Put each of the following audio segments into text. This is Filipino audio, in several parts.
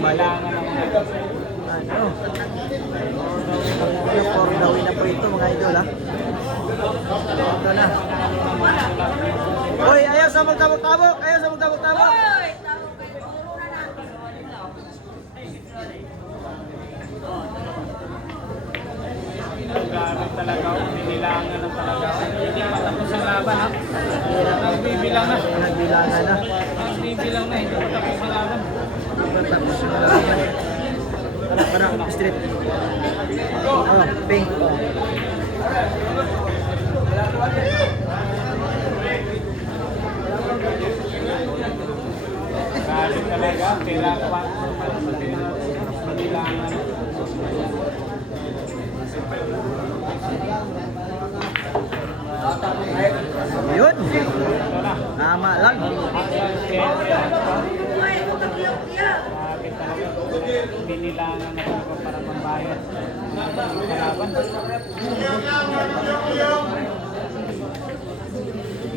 bayan. Ano? For the win na po ito mga idol ha. Ito na. Uy, ayaw sa magtabok-tabok! Ayaw sa magtabok-tabok! Gamit talaga, binilangan na talaga. Hindi matapos ang laban ha. Nagbibilang na. Nagbilangan na. Nagbibilang na, hindi matapos ang laban. Matapos yung laban. Parang street. Oh, pink. Gamit talaga, kailangan binilangan. Yun. Tama lang. Binilangan na talaga para pambayad. Kalaban.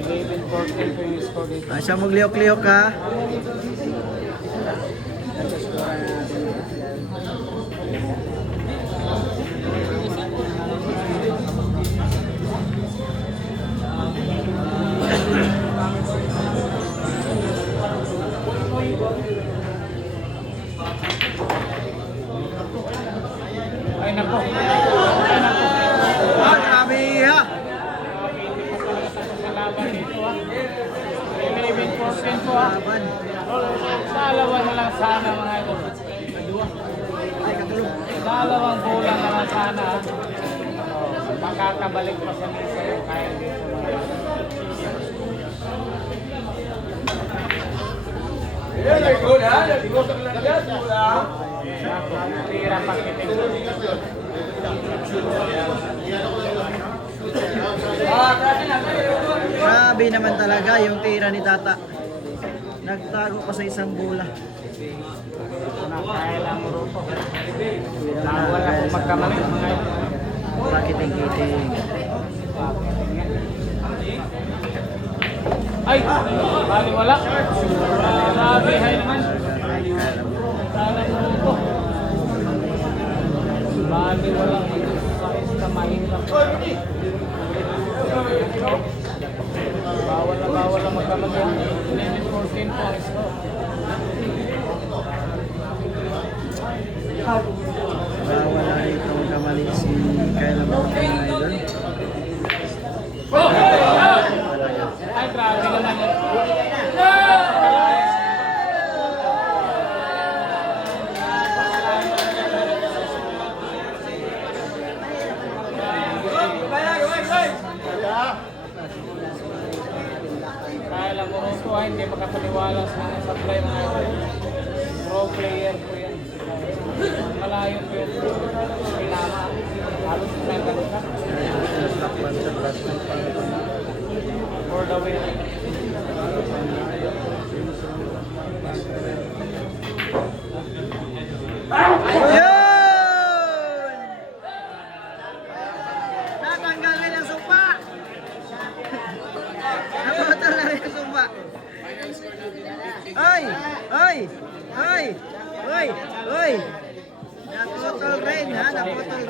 11-14 po yung score dito. Siya magliyok-liyok ka. Ay nako. Ay nako. Ah, grabe ha. Sa laban dito ha. 11-14 po ha. Laban. Dalawa na lang sana mga ito. Ay, katulog. Dalawang bulan na lang sana ha. Makakabalik pa sa misa yung kaya dito mga ito. Tira pakiting. Grabe naman talaga yung tira ni Tata. Nagtago pa sa isang bola. Kaya lang grupo. Bawal na kung magkamali mga ito. Pakiting-kiting. Ay! Bali wala. Grabe, hay naman. Sana grupo. Bali wala. Sa mahirap. Bawal na magkamali. 11-14 po. Bawal na rito magkamali si Kyle Abang mga idol. Ay, grabe naman yun. Kaya lang Morocco ay hindi makapaniwala sa mga supply mga ito. Pro player po yan. Malayo po yan. Kailangan. Halos na galutan. For the win. Yun! Natanggal rin ang sumpa! Naputol na rin ang sumpa! Ay! Ay! Ay! Ay! Ay! Naputol rin ha! Naputol